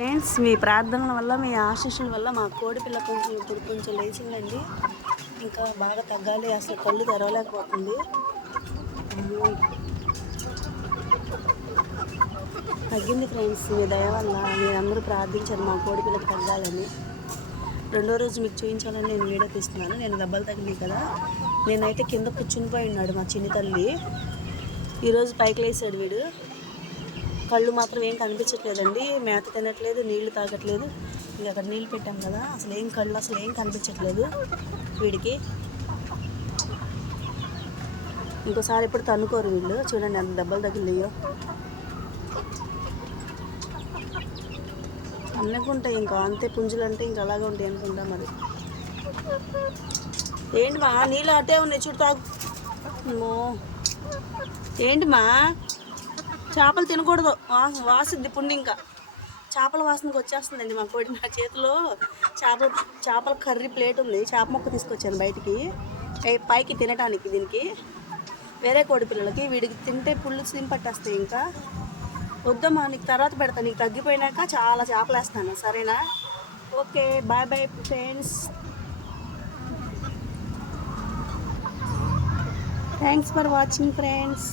Friends, మీ ప్రార్థనల వల్ల మీ ఆశీస్సుల వల్ల మా కోడి పిల్ల ఇప్పుడు కొంచెం లేచిందండి. ఇంకా బాగా తగ్గాలి, అసలు కళ్ళు తెరవలేకపోతుంది. తగ్గింది ఫ్రెండ్స్. మీ దయ వల్ల మీరందరూ ప్రార్థించారు మా కోడి పిల్లకి తగ్గాలని. రెండో రోజు మీకు చూపించాలని నేను వీడియో తీస్తున్నాను. నేను దెబ్బలు తగిలినాయి కదా, నేనైతే కింద కూర్చునిపోయి ఉన్నాడు మా చిన్ని తల్లి. ఈరోజు పైకి లేసాడు వీడు. కళ్ళు మాత్రం ఏం కనిపించట్లేదండి, మేత తినట్లేదు, నీళ్లు తాగట్లేదు. ఇంకా అక్కడ నీళ్ళు పెట్టాం కదా, కళ్ళు అసలు ఏం కనిపించట్లేదు వీడికి. ఇంకోసారి ఎప్పుడు తన్నుకోరు వీళ్ళు. చూడండి ఎంత దెబ్బలు తగిలియో. అనుకుంటాయి ఇంకా అంతే, పుంజులు అంటే ఇంకా అలాగే ఉంటాయి అనుకుంటా మరి. ఏంటి మా నీళ్ళు అటే ఉన్నాయి చూడు, తాగు. ఏంటి మా చేపలు తినకూడదు, వాసిద్ది పుండి. ఇంకా చేపల వాసనకి వచ్చేస్తుందండి మా కోడి. నా చేతిలో చేపల కర్రీ ప్లేట్ ఉంది, చేప ముక్క తీసుకొచ్చాను బయటికి పైకి తినడానికి. దీనికి వేరే కోడి పిల్లలకి, వీడికి తింటే పుళ్ళు సిమ్ పట్టేస్తాయి. ఇంకా వద్దమ్మా, నీకు తర్వాత పెడతా, నీకు తగ్గిపోయినాక చాలా చేపలు వేస్తాను, సరేనా? Okay, bye bye friends. Thanks for watching friends.